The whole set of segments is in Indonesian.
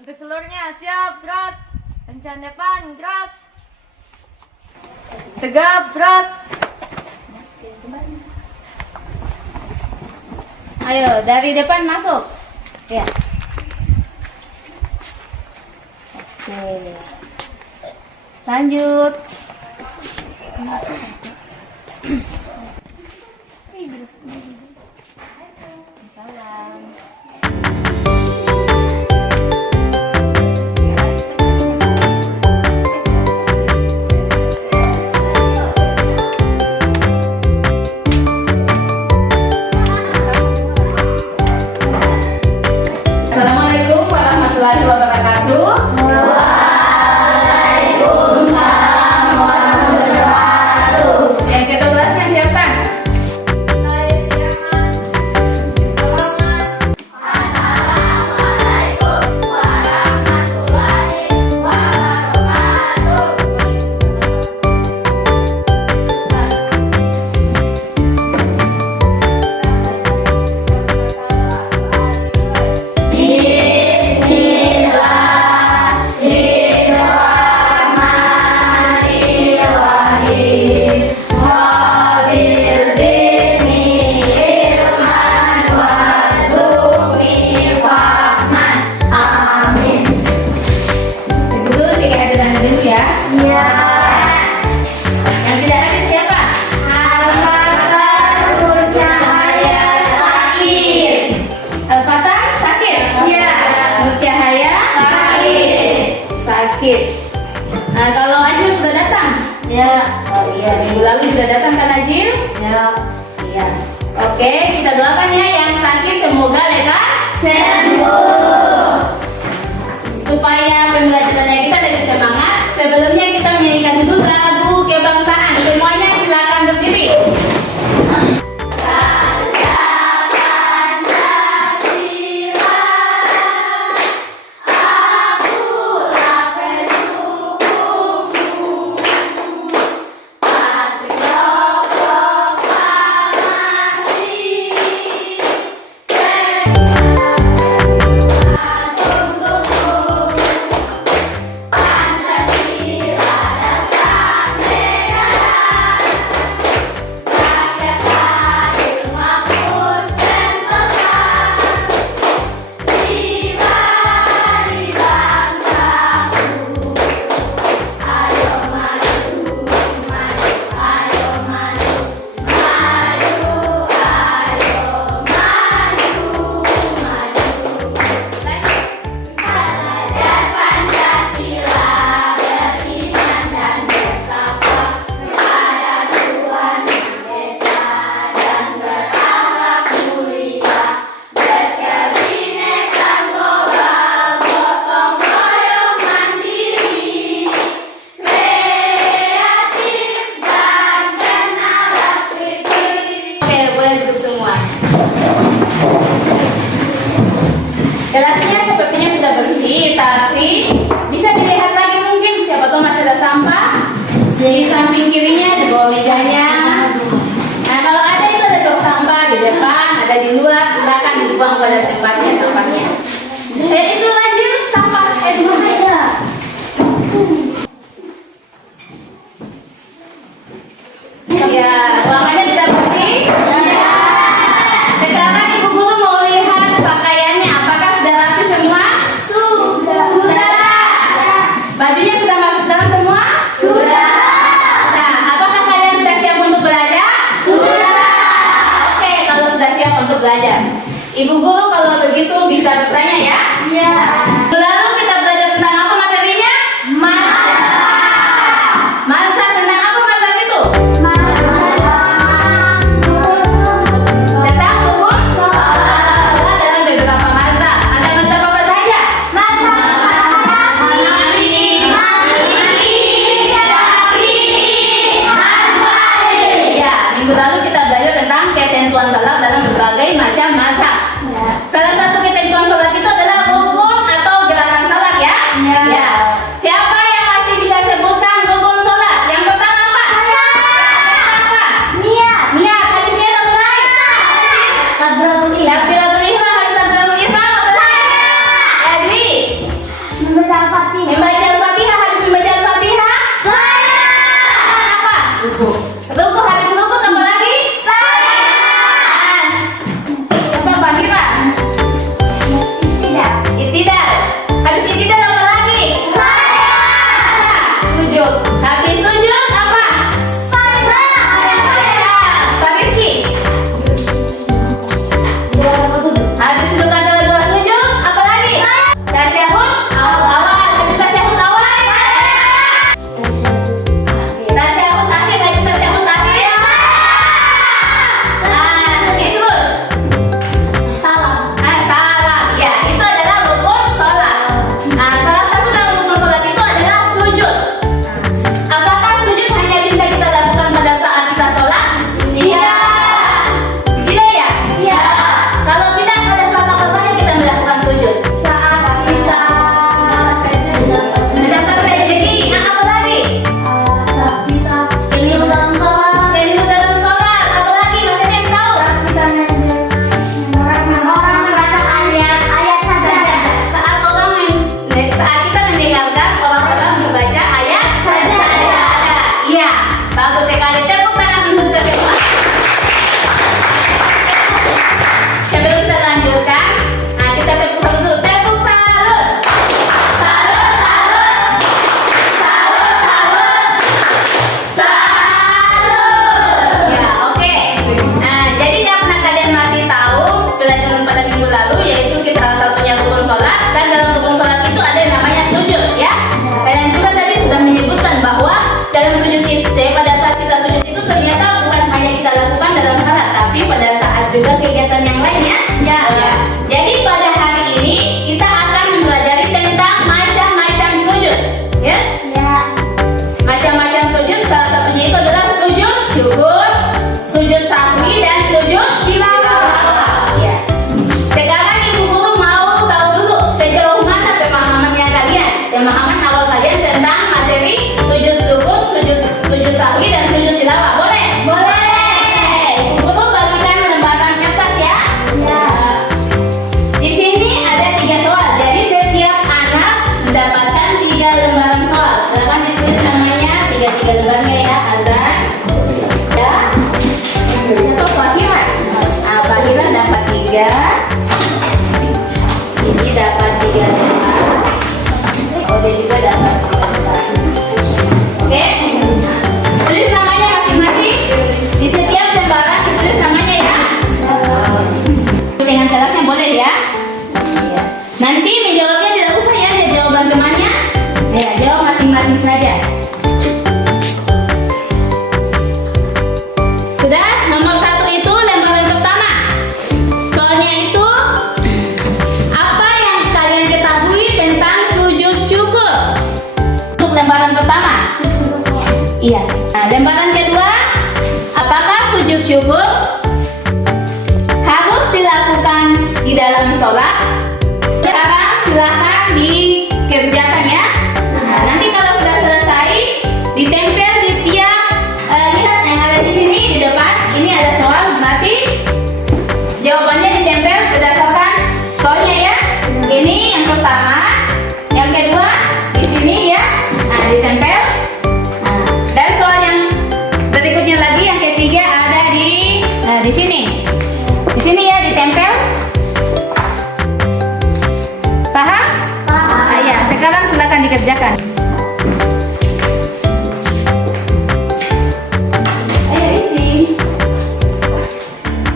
Untuk seluruhnya siap, gerak. Kencang depan, gerak. Tegap, gerak. Ayo, dari depan masuk. Ya. Oke. Lanjut. Salam. Assalamualaikum warahmatullahi wabarakatuh. Waalaikumsalam warahmatullahi wabarakatuh. Yang ke-12 siapa? Saya Diaman. Salaman. Assalamualaikum warahmatullahi wabarakatuh. Bismillahirrahmanirrahim. Rabbil zidni ilman warzuqni fahman. Amin. Ibu dulu tiga ajaran dulu ya. Ya. Yang tidak ada siapa? Al-Fatihah Cahaya sakit. Al-Fatah sakit. Ya. Nur Cahaya sakit. Nah, kalau Ajil sudah datang? Ya. Oh iya, minggu lalu sudah datang kan Ajil? Ya. Iya. Oke, kita doakan ya yang sakit semoga lekas Sembuh. supaya pembelajarannya kita lebih semangat. Sebelumnya kita menyanyikan dulu lagu kebangsaan. Semuanya silakan berdiri. Oke, boleh duduk semua. Kelasnya sepertinya sudah bersih, tapi bisa dilihat lagi mungkin siapa tahu masih ada sampah di samping kirinya, di bawah mejanya. Nah, kalau ada itu ada tong sampah di depan, ada di luar, silakan dibuang pada tempatnya sampahnya. Itu lanjut sampah, di mana ya? Ya, ruangannya sudah bersih. Sekarang ibu guru mau lihat pakaiannya, apakah sudah rapi semua? Sudah. Bajunya sudah masuk dalam semua? Sudah. Nah, apakah kalian sudah siap untuk belajar? Sudah. Oke, kalau sudah siap untuk belajar, ibu guru kalau begitu bisa bertanya ya? Ya. syukur harus dilakukan di dalam sholat. Sekarang silakan dikerjakan ya. Nah, nanti kalau sudah selesai ditempel di tiap lihat yang ada di sini di depan. Ini ada soal, berarti jawabannya ditempel berdasarkan soalnya ya. Ini yang pertama, yang kedua di sini ya. Nah, ditempel. Nah, dan soal yang berikutnya lagi yang ketiga ada di sini. Di sini ya ditempel. Paham? Paham. Nah, ya, sekarang silakan dikerjakan. Ayo isi.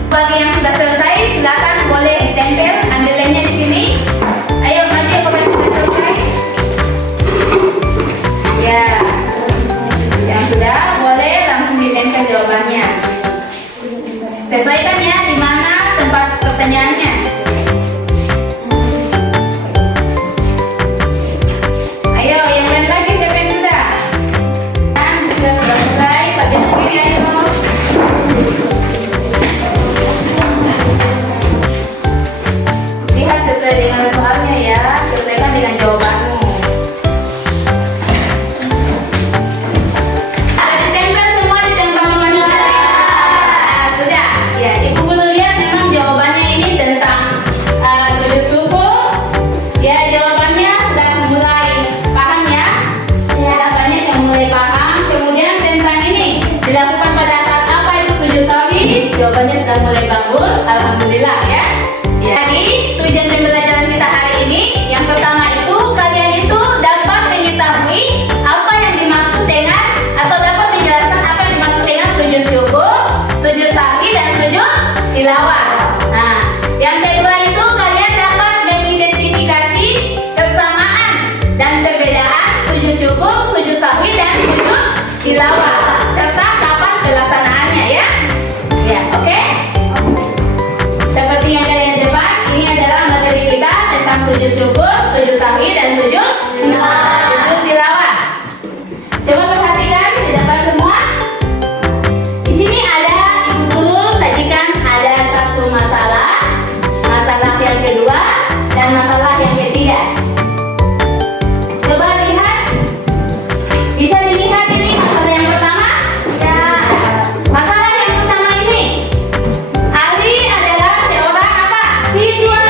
Bagi yang sudah selesai, silakan boleh ditempel. Ambilnya di sini. Ayo maju kalau sudah selesai. Ya, yang sudah boleh langsung ditempel jawabannya. Sesuaikan ya di mana tempat pertanyaannya. Ayo, yang lain lagi siapa yang sudah? Kan sudah selesai, bagian kiri ayo. Lihat sesuai dengan soalnya ya, selesaikan dengan jawabanmu. Ada ditempel semua, ditempel di mana? Ah, sudah. Ya, Ibu Guru lihat memang jawabannya ini tentang sujud syukur. Ya, jawabannya sudah mulai paham ya. Sudah banyak yang mulai paham. Kemudian tentang ini dilakukan pada saat apa itu sujud sahwi? Jawabannya sudah mulai bagus. Alhamdulillah ya. Jadi tujuan pembelajaran kita hari ini yang pertama itu kalian itu dapat mengetahui apa yang dimaksud dengan atau dapat menjelaskan apa yang dimaksud dengan sujud syukur, sujud sahwi dan sujud tilawah. Nah, yang kedua itu kalian dapat mengidentifikasi persamaan dan perbedaan sujud syukur, sujud sahwi dan sujud tilawah serta kapan pelaksanaannya ya. Ya, oke? Seperti yang ada di depan, ini adalah materi kita tentang sujud syukur, sujud sahwi dan sujud tilawah. Coba perhatikan di depan semua. Di sini ada Ibu Guru sajikan ada satu masalah, masalah yang kedua dan masalah yang ketiga. Coba lihat, bisa dilihat ini masalah yang pertama. Ya, masalah yang pertama ini. Ali adalah seorang apa? Siswa.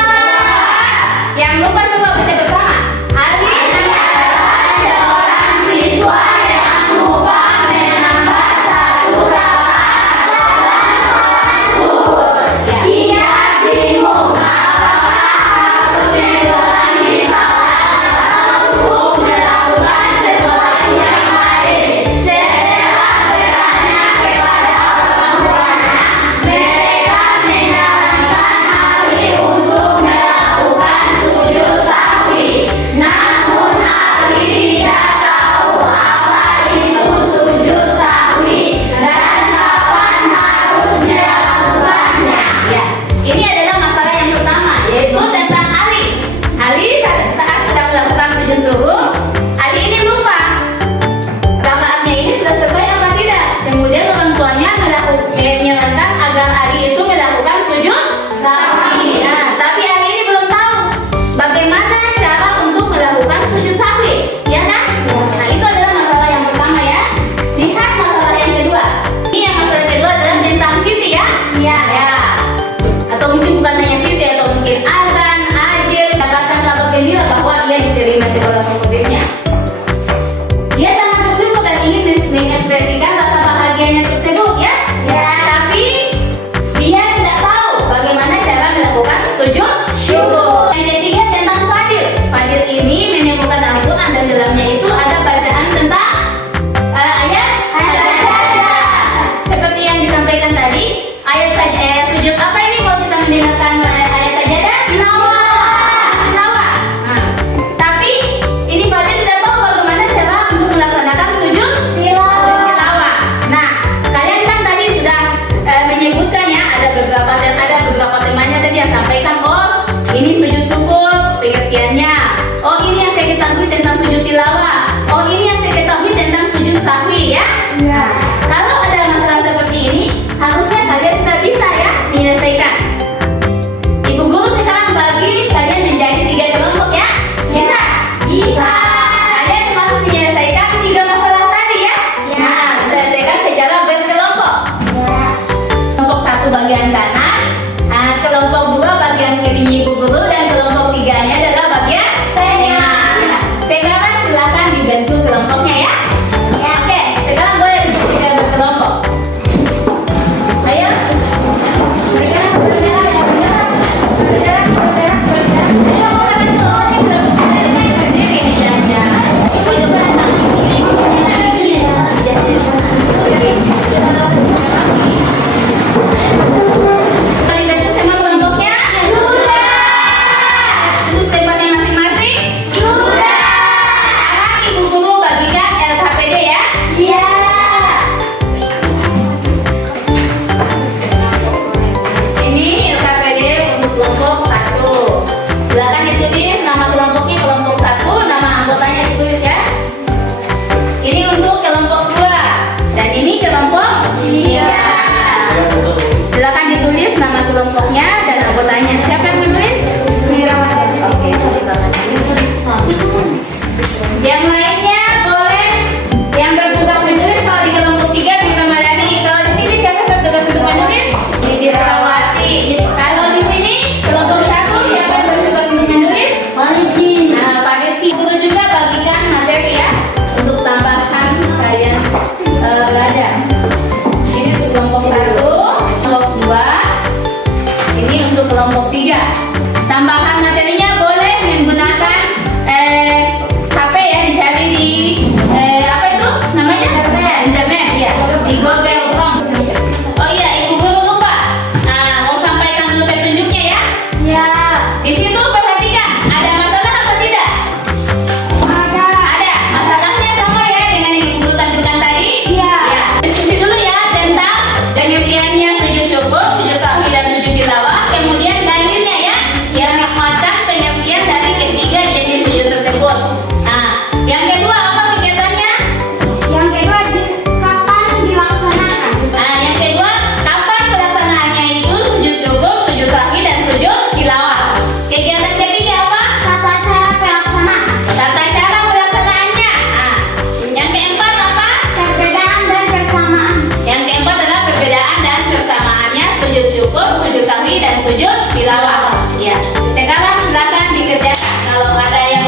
Yang lupa coba baca bersama. Ali adalah Seorang siswa yang lupa menambah satu halaman dalam sholat zuhur. Ya. Ia bingung apakah harus mengulangi salat atau melakukan sesuatu yang lain. Setelah bertanya kepada orang tuanya, mereka menyarankan Ali untuk melakukan sujud sahwi. Namun Ali tidak tahu apa itu sujud sahwi dan kapan harus melakukannya. Ya, ini adalah masalah yang pertama, yaitu tentang Ali. Ali saat sedang melakukan sujud zuhur, Ali ini lupa rakaatnya ini sudah selesai apa tidak. Kemudian orang tuanya menyarankan agar Ali itu melakukan sujud sahwi. Nah, tapi Ali ini belum tahu bagaimana cara untuk melakukan sujud sahwi, ya kan? Nah, itu adalah masalah yang pertama ya. Lihat masalah yang kedua. Ini yang masalah kedua adalah tentang Siti ya. Ya. Atau mungkin bukan hanya Siti, atau mungkin azan, ajil, dapatkan kabar gembira bahwa ia diterima sekolah favoritnya. Dia sangat bersyukur dan ingin mengekspresikan rasa bahagianya tersebut ya. Tapi dia tidak tahu bagaimana cara melakukan sujud syukur. Yang ketiga tentang Fadil. Fadil ini menemukan Al-Quran dan dalamnya itu ada bacaan tentang ayat sajadah. Seperti yang disampaikan tadi, ayat sujud apa ini kalau kita mendengarkan ayat sajadah? Tilawah. Nah, tapi ini Fadil tidak tahu bagaimana cara untuk melaksanakan sujud tilawah. Nah, kalian kan tadi sudah menyebutkan ya, ada beberapa temannya tadi yang sampaikan, oh ini sujud syukur pengertiannya, oh ini yang saya ketahui tentang sujud tilawah, oh ini yang saya ketahui tentang sujud sahwi ya. Kalau ada masalah seperti ini, harusnya kalian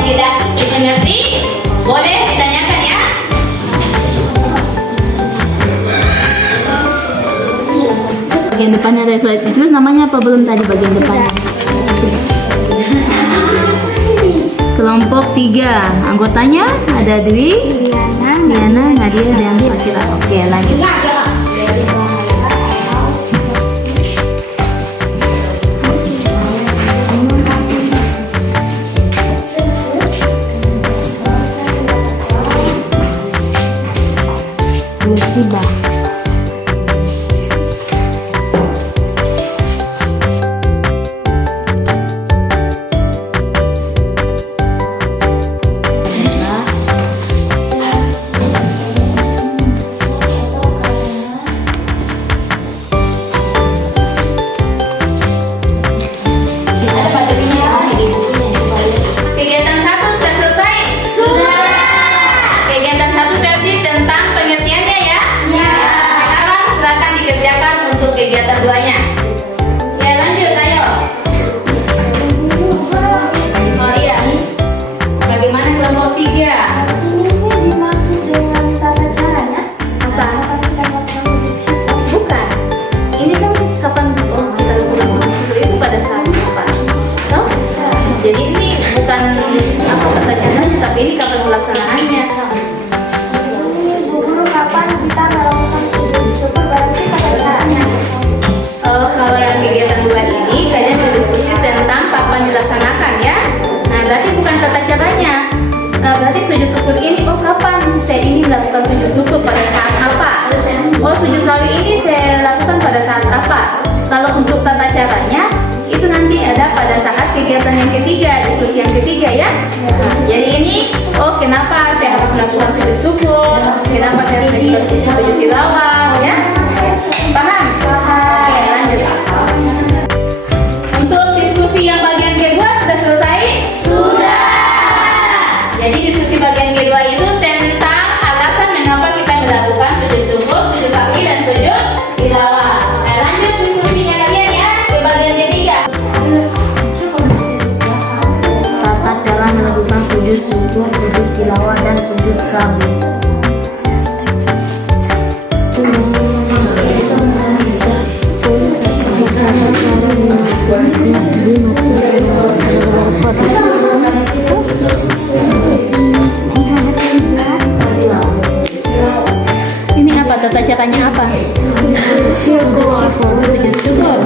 tidak dimengerti, boleh ditanyakan ya. Bagian depannya ada surat itu namanya apa belum tadi bagian depannya? Kelompok 3 anggotanya ada Dwi, Liana, Nadia dan Fakira. Oke, lanjut. Musibah. Ada materinya di bukunya. Kegiatan 1 sudah selesai? Sudah. Kegiatan 1 berarti tentang pengertiannya ya? Ya. Sekarang silakan dikerjakan untuk kegiatan 2-nya. Ya, lanjut ayo. Oh iya. Bagaimana kelompok 3? dimaksud dengan tata caranya? Apa? Bukan. Ini kan kapan kita pulang itu pada saat apa? Tahu? Jadi ini bukan apa tata caranya, tapi ini kapan pelaksanaannya. Bu Guru, kapan kita melakukan sujud syukur berarti tata caranya? Kalau yang kegiatan 2 ini kalian berdiskusi tentang kapan dilaksanakan ya. Nah berarti bukan tata caranya. Berarti sujud syukur ini, oh kapan saya ini melakukan sujud syukur pada saat apa? Oh sujud sawi ini saya lakukan pada saat apa? Kalau untuk tata caranya itu nanti ada pada saat kegiatan yang ketiga, diskusi yang ketiga ya. Nah, jadi ini, oh kenapa saya harus melakukan sujud syukur? Kenapa saya harus sujud tilawah ya? Paham? Oke lanjut. Untuk diskusi yang bagian kedua sudah selesai? Sudah. Jadi diskusi bagian kedua itu tentang alasan mengapa kita melakukan sujud syukur, sujud sawi dan sujud tilawah. Nah, lanjut diskusinya kalian ya ke bagian ketiga. Tata cara melakukan sujud syukur, sujud tilawah dan sujud sahwi. Ini apa tata caranya apa? Syukur. Sujud syukur.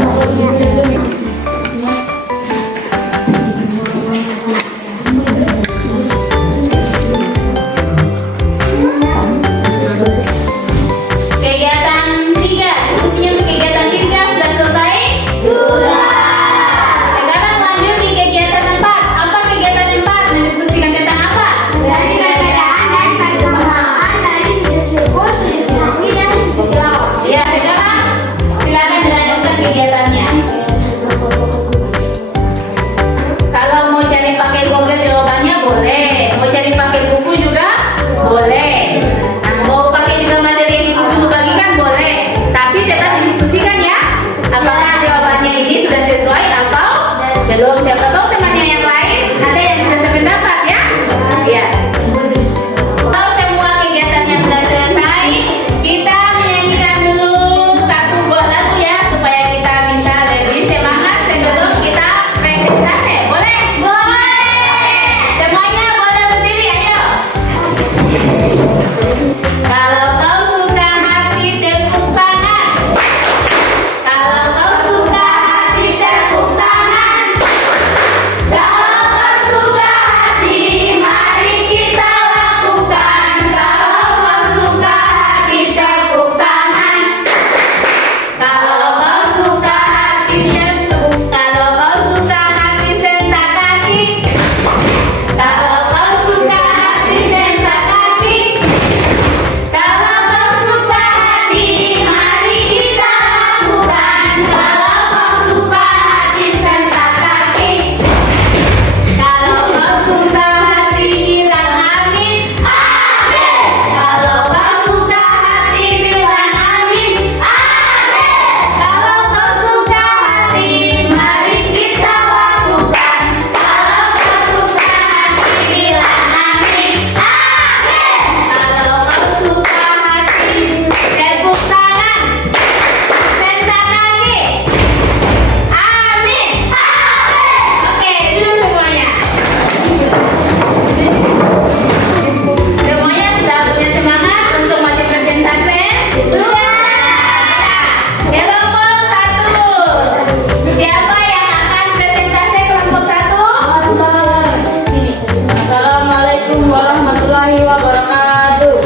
Assalamualaikum warahmatullahi wabarakatuh.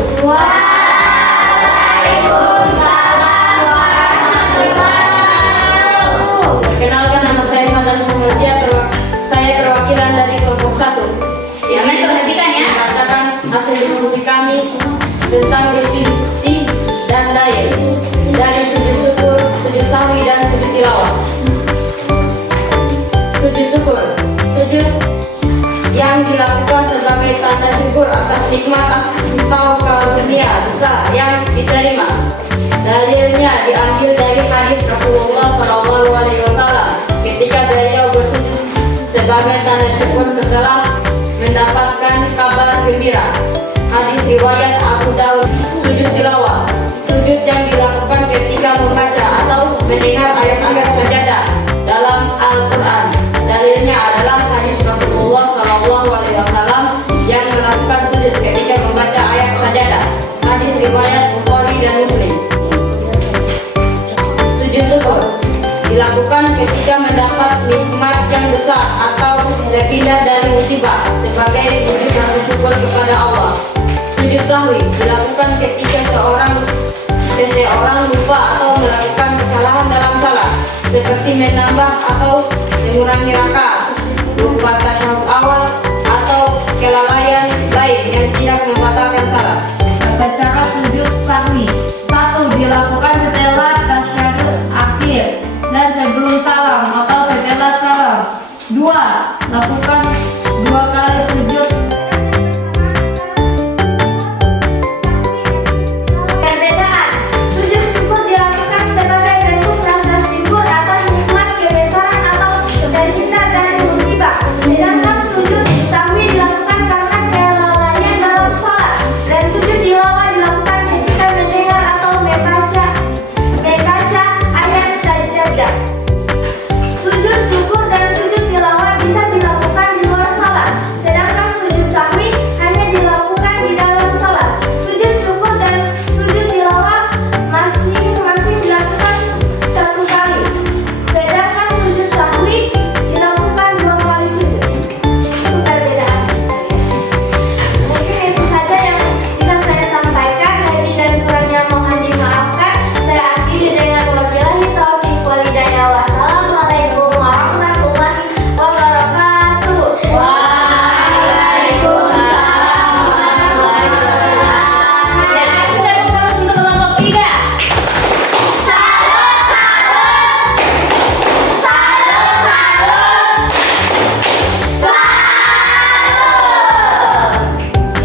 Perkenalkan, nama saya Madan Sumatia. Saya perwakilan dari kelompok 1. Yang lain perhatikan ya. Mengatakan hasil diskusi kami tentang definisi dan dalil dari sujud syukur, sujud sahwi, dan sujud tilawah. Sujud syukur, sujud yang dilakukan sebagai tanda syukur atas nikmat atau karunia besar yang diterima. Dalilnya diambil dari hadis Rasulullah SAW ketika beliau bersujud sebagai tanda syukur setelah mendapatkan kabar gembira. Hadis riwayat Abu Daud. Sujud tilawah, sujud yang dilakukan ketika membaca atau mendengar ayat-ayat sajadah dalam Al-Quran. Dalilnya adalah hadis Rasulullah SAW yang melakukan sujud ketika membaca ayat sajadah. Hadis riwayat Bukhari dan Muslim. Sujud syukur dilakukan ketika mendapat nikmat yang besar atau terhindar dari musibah sebagai wujud rasa syukur kepada Allah. Sujud sahwi dilakukan ketika seseorang lupa atau melakukan kesalahan dalam salat, seperti menambah atau mengurangi rakaat, lupa tasyahud awal, atau kelalaian lain yang tidak membatalkan salat. Tata cara sujud sahwi. 1. Dilakukan setelah tasyahud akhir dan sebelum salam atau setelah salam. 2. Lakukan 2 kali sujud. Perbedaan. Sujud syukur dilakukan sebagai bentuk rasa syukur atas nikmat, kebesaran, atau terhindar dari musibah. Sedangkan sujud sahwi dilakukan karena kelalaian dalam salat. Dan sujud tilawah dilakukan ketika mendengar atau membaca ayat sajadah. Sujud syukur dan sujud tilawah bisa dilakukan di luar salat. Sedangkan sujud sahwi hanya dilakukan di dalam salat. Sujud syukur dan sujud tilawah masing-masing dilakukan 1 kali. Sedangkan sujud sahwi dilakukan 2 kali sujud. Itu perbedaan. Mungkin itu saja yang bisa saya sampaikan. Lebih dan kurangnya mohon dimaafkan. Saya akhiri dengan wabillahi taufiq wal hidayah. Wassalamualaikum warahmatullahi wabarakatuh. Ya, sudah bersama untuk kelompok 3.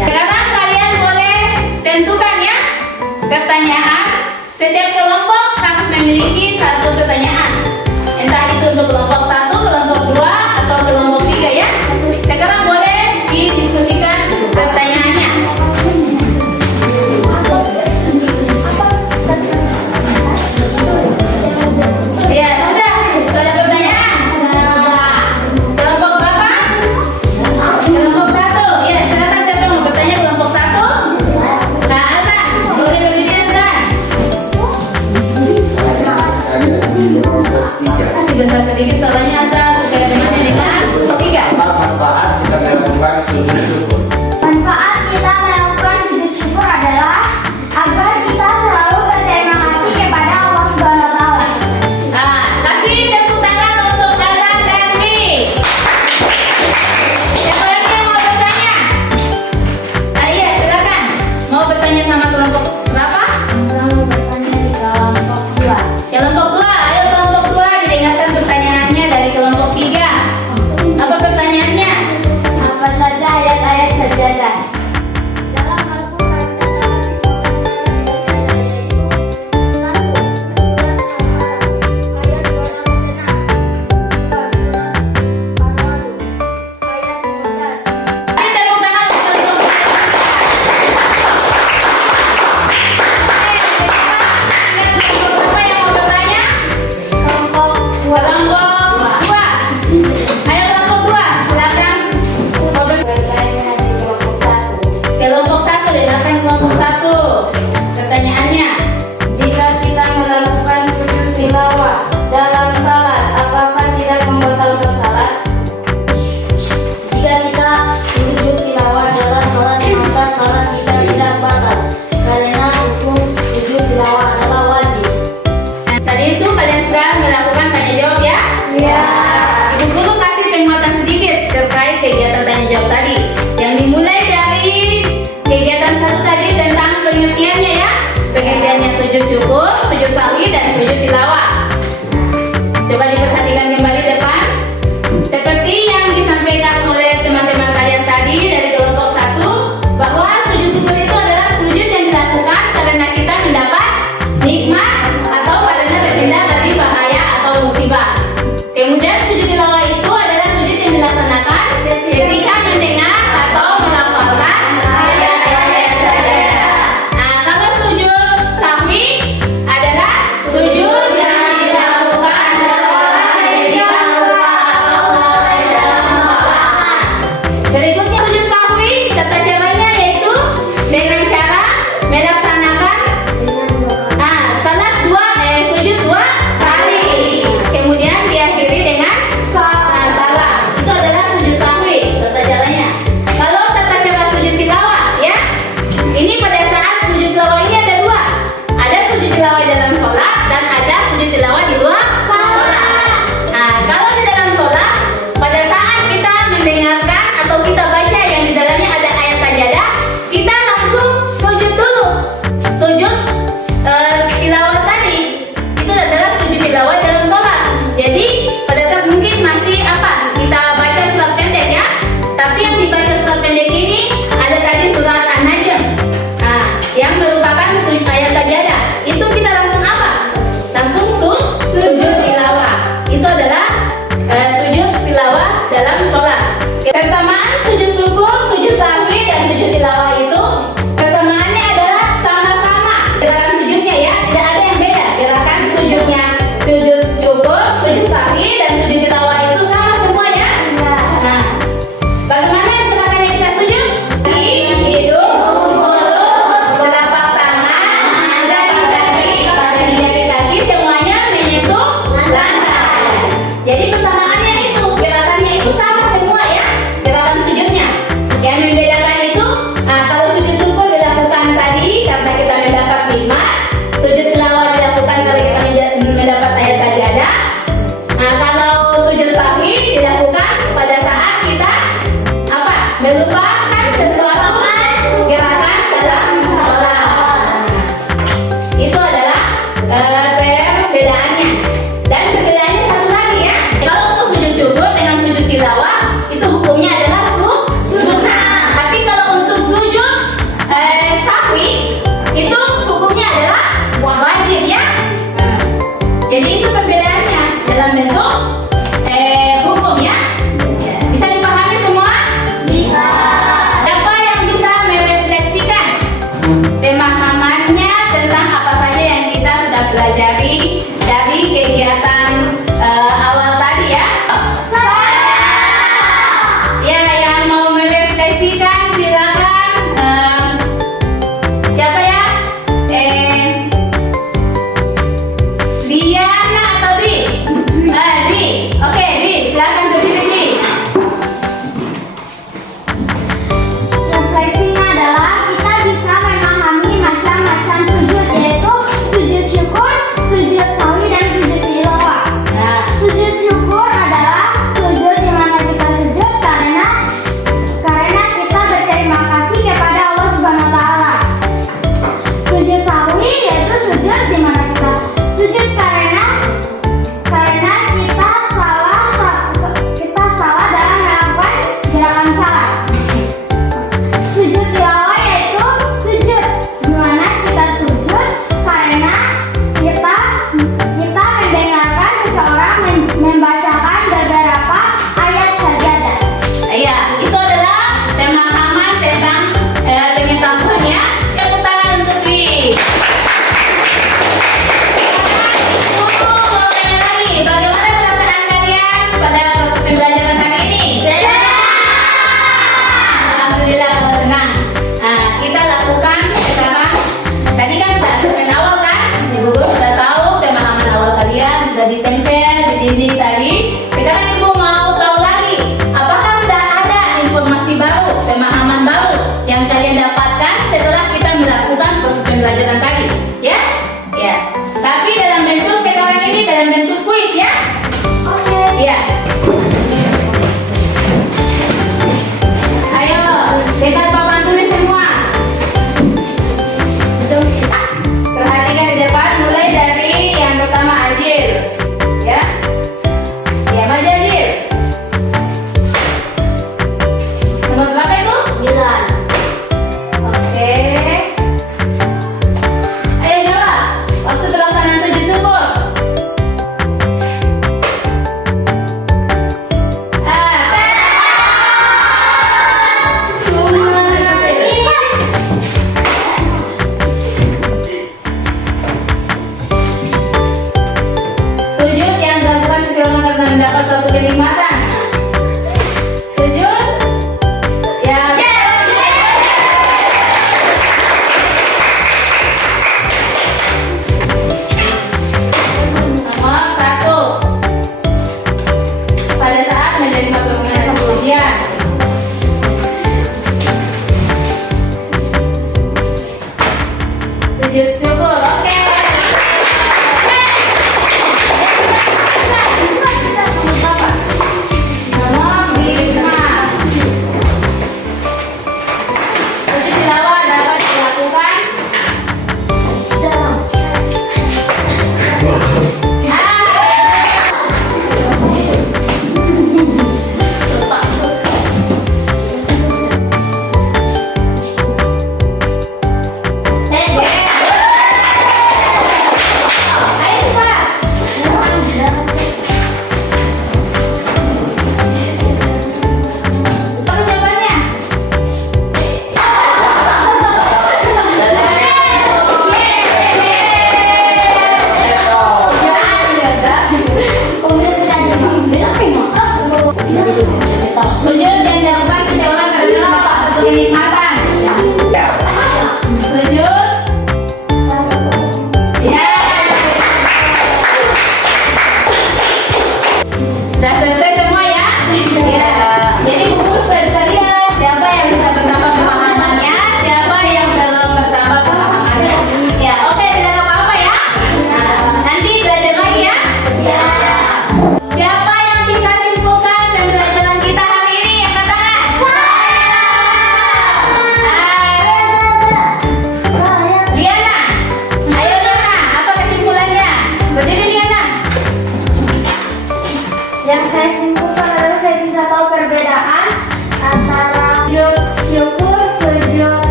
Sekarang kalian boleh tentukan ya pertanyaan. Setiap kelompok harus memiliki 1 pertanyaan. Entah itu untuk kelompok 1, kelompok 2, atau kelompok 3 ya. Sekarang boleh didiskusikan pertanyaannya. Ya, sudah ada pertanyaan. Kelompok berapa? Kelompok 1. Ya, silakan siapa yang mau bertanya kelompok 1? Nah, Azan, boleh berdiri Azan. Kasih bentar sedikit soalnya Azan supaya temannya dengan kelompok 3. Apa manfaat kita melakukan sujud syukur? Manfaat kita melakukan sujud syukur adalah agar kita selalu berterima kasih kepada Allah Subhanahu wa Ta'ala. Nah, kasih tepuk tangan untuk Azan dan Dwi. Siapa lagi yang mau bertanya? Iya, silakan. Mau bertanya sama kelompok berapa? Mau bertanya di kelompok 2. Kelompok 2. Ayo kelompok 2 didengarkan pertanyaannya dari kelompok 3. Apa pertanyaannya? Apa saja ayat-ayat sajadah? Dalam Al-Quran Kasih tepuk tangan untuk kelompok 3. Siapa yang mau bertanya? Kelompok 2. Kelompok 2. Ayo kelompok 2, silakan. Mau bertanya. Kelompok 1. sesuatu gerakan dalam sholat. Itu adalah perbedaannya. Dan perbedaannya satu lagi ya. Kalau untuk sujud syukur dengan sujud tilawah itu hukumnya adalah sunnah. Tapi kalau untuk sujud sahwi itu hukumnya adalah wajib ya. Jadi itu perbedaannya dalam bentuk hukum ya. Bisa dipahami semua? Bisa. Siapa yang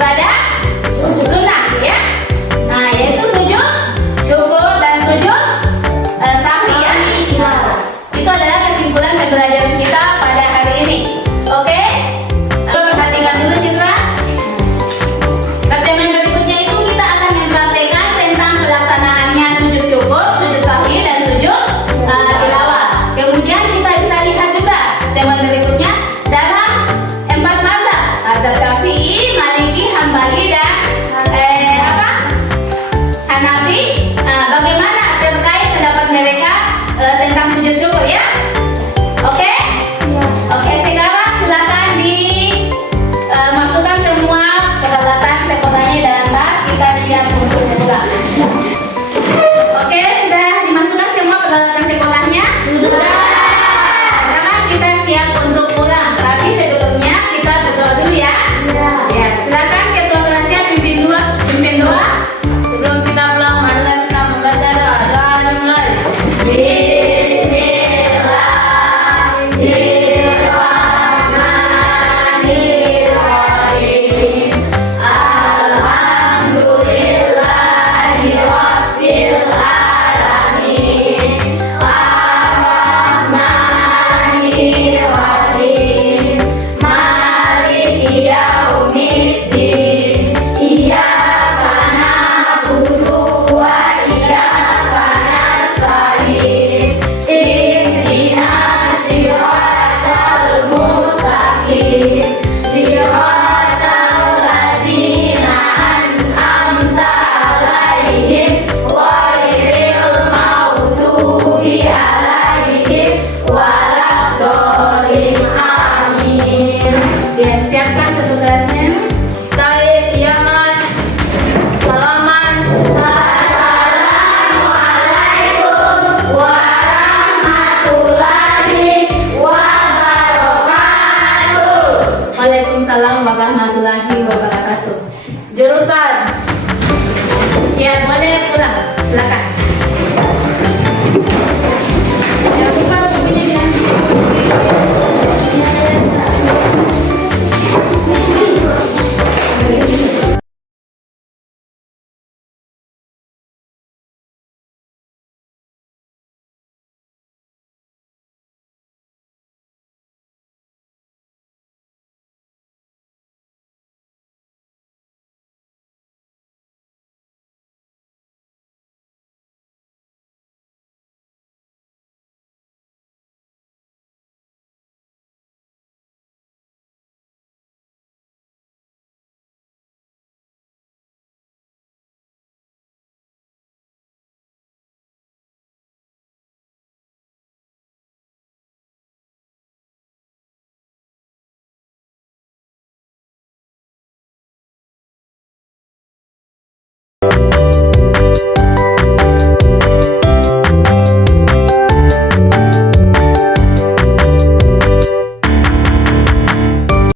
ibadah sunnah ya. Nah, yaitu sujud syukur dan sujud sahwi ya. Itu adalah kesimpulan pembelajaran kita pada hari ini. Oke? Lalu perhatikan dulu Citra. Pertemuan berikutnya itu kita akan mempraktekkan tentang pelaksanaannya sujud syukur, sujud sahwi dan sujud tilawah. Kemudian kita bisa lihat juga pertemuan berikutnya dalam 4 mazhab, mazhab Syafi'i, Maliki, Hambali dan Hanafi. Bagaimana terkait pendapat mereka tentang sujud syukur ya? Oke? Oke, sekarang silakan dimasukkan semua peralatan sekolahnya dalam tas. Kita siap untuk pulang. Oke, sudah dimasukkan semua peralatan sekolahnya? Sudah. Sekarang kita siap untuk pulang. Tapi sebelumnya kita berdoa dulu ya. Ya, silakan ketua kelasnya pimpin doa. Sebelum kita pulang, marilah kita membaca doa. Doa dimulai. Bismillahirrahmanirrahim. Alhamdulillahirabbil alamin. Ar-Rahmanirrahim. Maliki yaumiddin. Iyyaka na'budu wa iyyaka nasta'in. Ihdinas siratal mustaqim. Siratal ladzina an'amta 'alaihim ghairil maghdubi 'alaihim waladdallin. Amin. Ya, siapkan ketua kelasnya. Said Yaman. Salaman. Assalamualaikum warahmatullahi wabarakatuh. Waalaikumsalam warahmatullahi wabarakatuh. Jurusan Ya, boleh pulang. Silakan. Ya, buka bukunya ya.